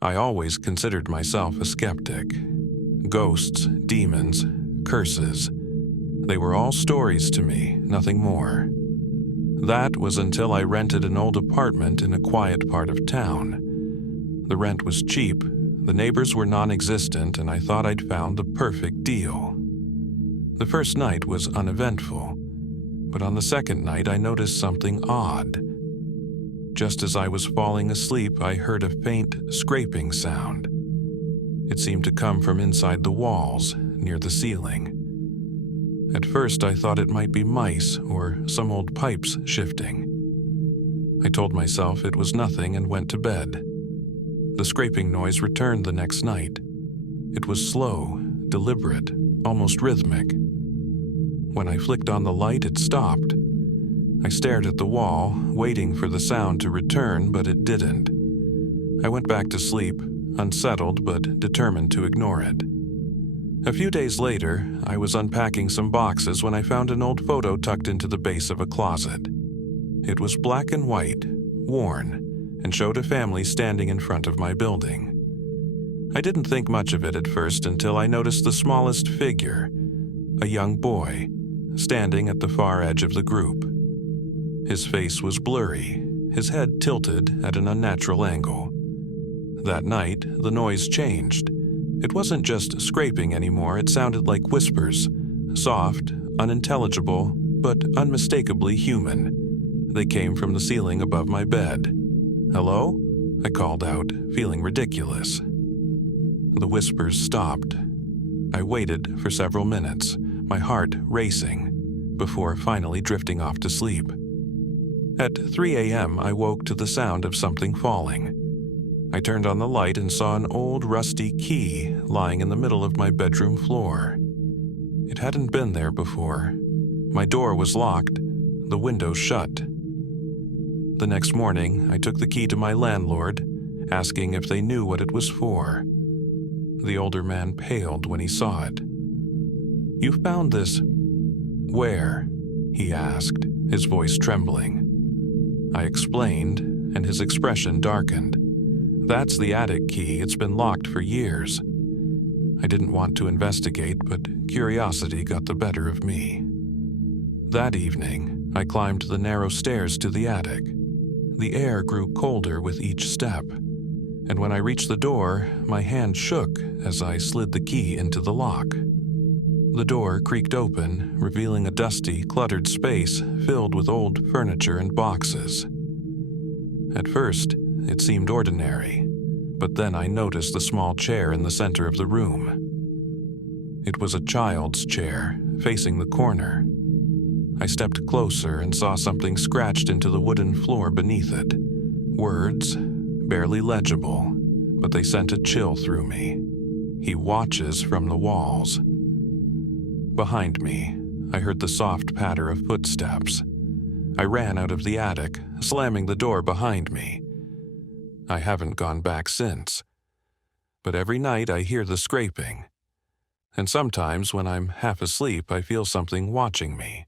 I always considered myself a skeptic. Ghosts, demons, curses. They were all stories to me, nothing more. That was until I rented an old apartment in a quiet part of town. The rent was cheap, the neighbors were non-existent, and I thought I'd found the perfect deal. The first night was uneventful, but on the second night I noticed something odd. Just as I was falling asleep, I heard a faint scraping sound. It seemed to come from inside the walls, near the ceiling. At first I thought it might be mice or some old pipes shifting. I told myself it was nothing and went to bed. The scraping noise returned the next night. It was slow, deliberate, almost rhythmic. When I flicked on the light, it stopped. I stared at the wall, waiting for the sound to return, but it didn't. I went back to sleep, unsettled but determined to ignore it. A few days later, I was unpacking some boxes when I found an old photo tucked into the base of a closet. It was black and white, worn, and showed a family standing in front of my building. I didn't think much of it at first until I noticed the smallest figure, a young boy, standing at the far edge of the group. His face was blurry, his head tilted at an unnatural angle. That night, the noise changed. It wasn't just scraping anymore, it sounded like whispers, soft, unintelligible, but unmistakably human. They came from the ceiling above my bed. "Hello?" I called out, feeling ridiculous. The whispers stopped. I waited for several minutes, my heart racing, before finally drifting off to sleep. At 3 a.m., I woke to the sound of something falling. I turned on the light and saw an old rusty key lying in the middle of my bedroom floor. It hadn't been there before. My door was locked, the window shut. The next morning, I took the key to my landlord, asking if they knew what it was for. The older man paled when he saw it. "You found this where?" he asked, his voice trembling. I explained, and his expression darkened. "That's the attic key. It's been locked for years." I didn't want to investigate, but curiosity got the better of me. That evening, I climbed the narrow stairs to the attic. The air grew colder with each step, and when I reached the door, my hand shook as I slid the key into the lock. The door creaked open, revealing a dusty, cluttered space filled with old furniture and boxes. At first, it seemed ordinary, but then I noticed the small chair in the center of the room. It was a child's chair, facing the corner. I stepped closer and saw something scratched into the wooden floor beneath it. Words, barely legible, but they sent a chill through me. "He watches from the walls." Behind me, I heard the soft patter of footsteps. I ran out of the attic, slamming the door behind me. I haven't gone back since. But every night I hear the scraping. And sometimes when I'm half asleep, I feel something watching me.